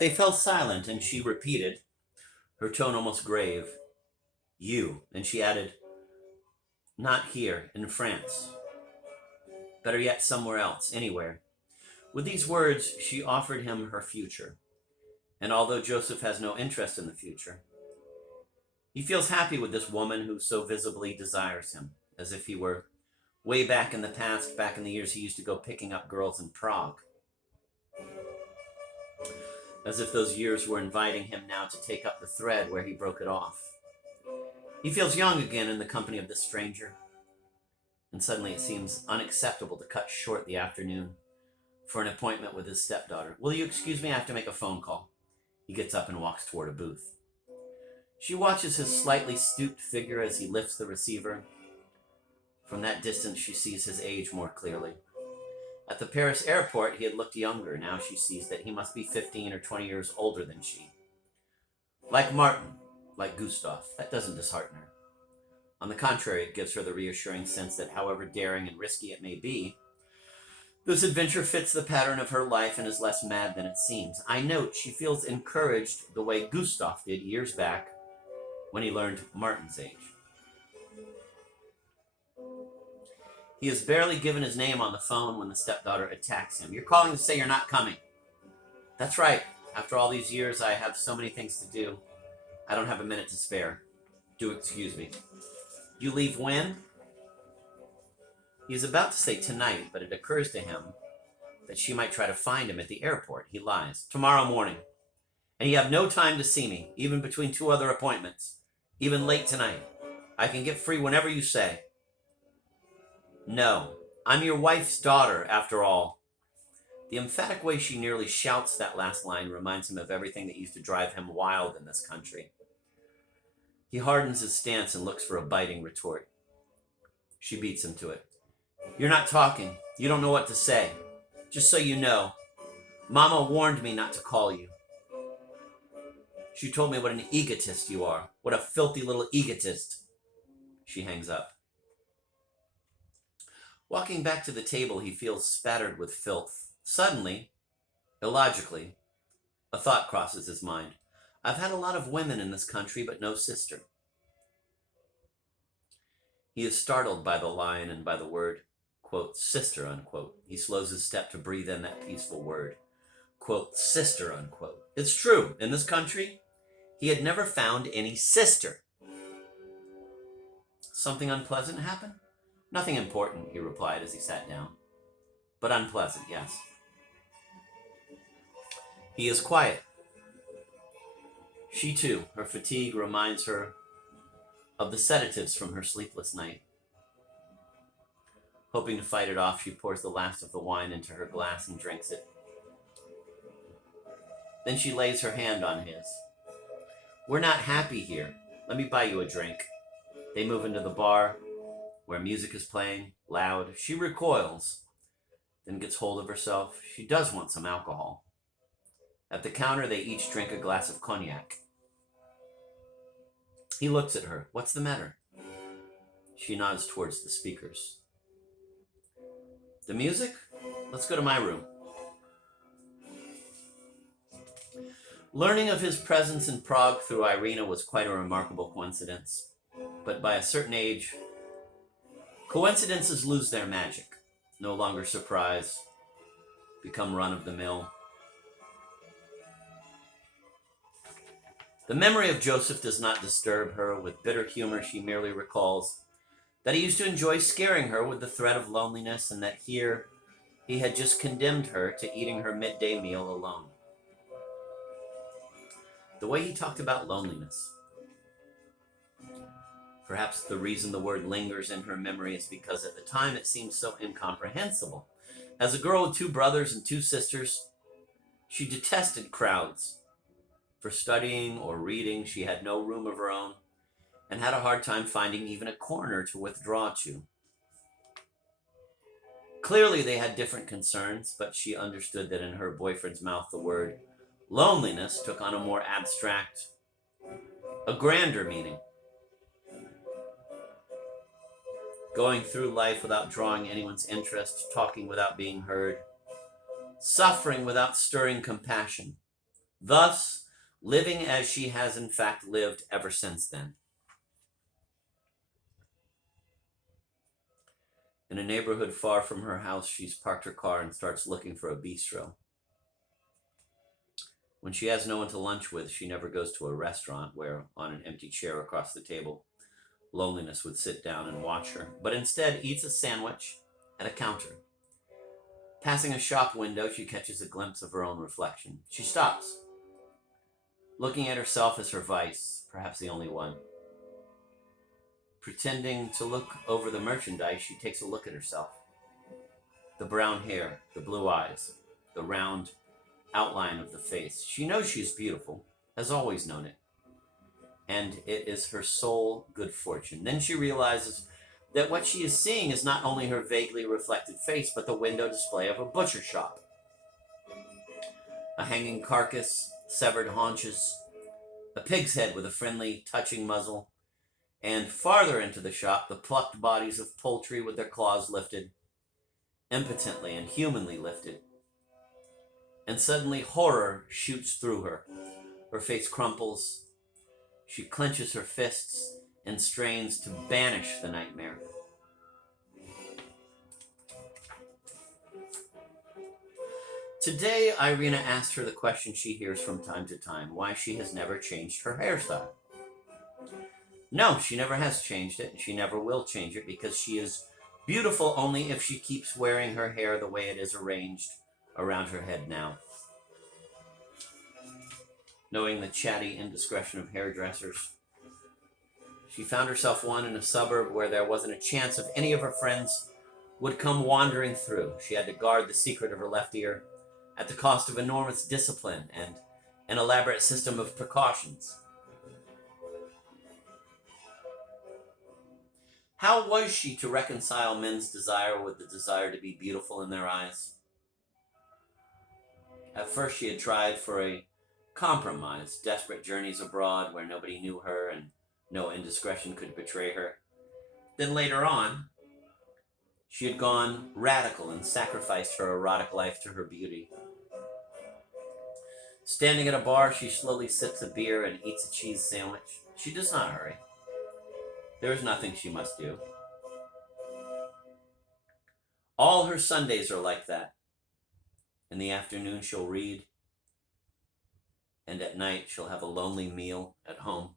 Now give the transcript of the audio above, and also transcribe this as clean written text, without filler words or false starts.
They fell silent, and she repeated, her tone almost grave, "You." And she added, "Not here, in France. Better yet, somewhere else, anywhere." With these words, she offered him her future. And although Joseph has no interest in the future, he feels happy with this woman who so visibly desires him, as if he were way back in the past, back in the years he used to go picking up girls in Prague. As if those years were inviting him now to take up the thread where he broke it off. He feels young again in the company of this stranger, and suddenly it seems unacceptable to cut short the afternoon for an appointment with his stepdaughter. "Will you excuse me? I have to make a phone call." He gets up and walks toward a booth. She watches his slightly stooped figure as he lifts the receiver. From that distance, she sees his age more clearly. At the Paris airport, he had looked younger. Now she sees that he must be 15 or 20 years older than she. Like Martin, like Gustav, that doesn't dishearten her. On the contrary, it gives her the reassuring sense that however daring and risky it may be, this adventure fits the pattern of her life and is less mad than it seems. I note she feels encouraged the way Gustav did years back when he learned Martin's age. He has barely given his name on the phone when the stepdaughter attacks him. "You're calling to say you're not coming." "That's right. After all these years, I have so many things to do. I don't have a minute to spare. Do excuse me." "You leave when?" He is about to say tonight, but it occurs to him that she might try to find him at the airport. He lies. "Tomorrow morning. And you have no time to see me, even between two other appointments. Even late tonight. I can get free whenever you say." "No. I'm your wife's daughter, after all." The emphatic way she nearly shouts that last line reminds him of everything that used to drive him wild in this country. He hardens his stance and looks for a biting retort. She beats him to it. "You're not talking. You don't know what to say. Just so you know, Mama warned me not to call you. She told me what an egotist you are. What a filthy little egotist." She hangs up. Walking back to the table, he feels spattered with filth. Suddenly, illogically, a thought crosses his mind. "I've had a lot of women in this country, but no sister." He is startled by the line and by the word, quote, "sister," unquote. He slows his step to breathe in that peaceful word, quote, "sister," unquote. It's true, in this country, he had never found any sister. "Something unpleasant happened?" "Nothing important," he replied as he sat down. "But unpleasant, yes." He is quiet. She too, her fatigue reminds her of the sedatives from her sleepless night. Hoping to fight it off, she pours the last of the wine into her glass and drinks it. Then she lays her hand on his. "We're not happy here. Let me buy you a drink." They move into the bar, where music is playing, loud. She recoils, then gets hold of herself. She does want some alcohol. At the counter, they each drink a glass of cognac. He looks at her. "What's the matter?" She nods towards the speakers. "The music? Let's go to my room." Learning of his presence in Prague through Irina was quite a remarkable coincidence. But by a certain age, coincidences lose their magic. No longer surprise, become run-of-the-mill. The memory of Joseph does not disturb her. With bitter humor, she merely recalls that he used to enjoy scaring her with the threat of loneliness, and that here he had just condemned her to eating her midday meal alone. The way he talked about loneliness. Perhaps the reason the word lingers in her memory is because at the time it seemed so incomprehensible. As a girl with two brothers and two sisters, she detested crowds. For studying or reading, she had no room of her own and had a hard time finding even a corner to withdraw to. Clearly, they had different concerns, but she understood that in her boyfriend's mouth, the word loneliness took on a more abstract, a grander meaning. Going through life without drawing anyone's interest, talking without being heard, suffering without stirring compassion. thus living as she has in fact lived ever since then. In a neighborhood far from her house, she's parked her car and starts looking for a bistro. When she has no one to lunch with, she never goes to a restaurant where, on an empty chair across the table, loneliness would sit down and watch her, but instead eats a sandwich at a counter. Passing a shop window, she catches a glimpse of her own reflection. She stops, looking at herself as her vice, perhaps the only one. Pretending to look over the merchandise, she takes a look at herself. The brown hair, the blue eyes, the round outline of the face. She knows she's beautiful, has always known it, and it is her sole good fortune. Then she realizes that what she is seeing is not only her vaguely reflected face, but the window display of a butcher shop. A hanging carcass, severed haunches, a pig's head with a friendly, touching muzzle, and farther into the shop, the plucked bodies of poultry with their claws lifted, impotently and humanly lifted. And suddenly horror shoots through her. Her face crumples. She clenches her fists and strains to banish the nightmare. Today, Irina asked her the question she hears from time to time, why she has never changed her hairstyle. No, she never has changed it, and she never will change it, because she is beautiful only if she keeps wearing her hair the way it is arranged around her head now. Knowing the chatty indiscretion of hairdressers, she found herself one in a suburb where there wasn't a chance of any of her friends would come wandering through. She had to guard the secret of her left ear at the cost of enormous discipline and an elaborate system of precautions. How was she to reconcile men's desire with the desire to be beautiful in their eyes? At first she had tried for a compromise, desperate journeys abroad where nobody knew her and no indiscretion could betray her. Then later on, she had gone radical and sacrificed her erotic life to her beauty. Standing at a bar, she slowly sips a beer and eats a cheese sandwich. She does not hurry. There is nothing she must do. All her Sundays are like that. In the afternoon, she'll read, and at night, she'll have a lonely meal at home.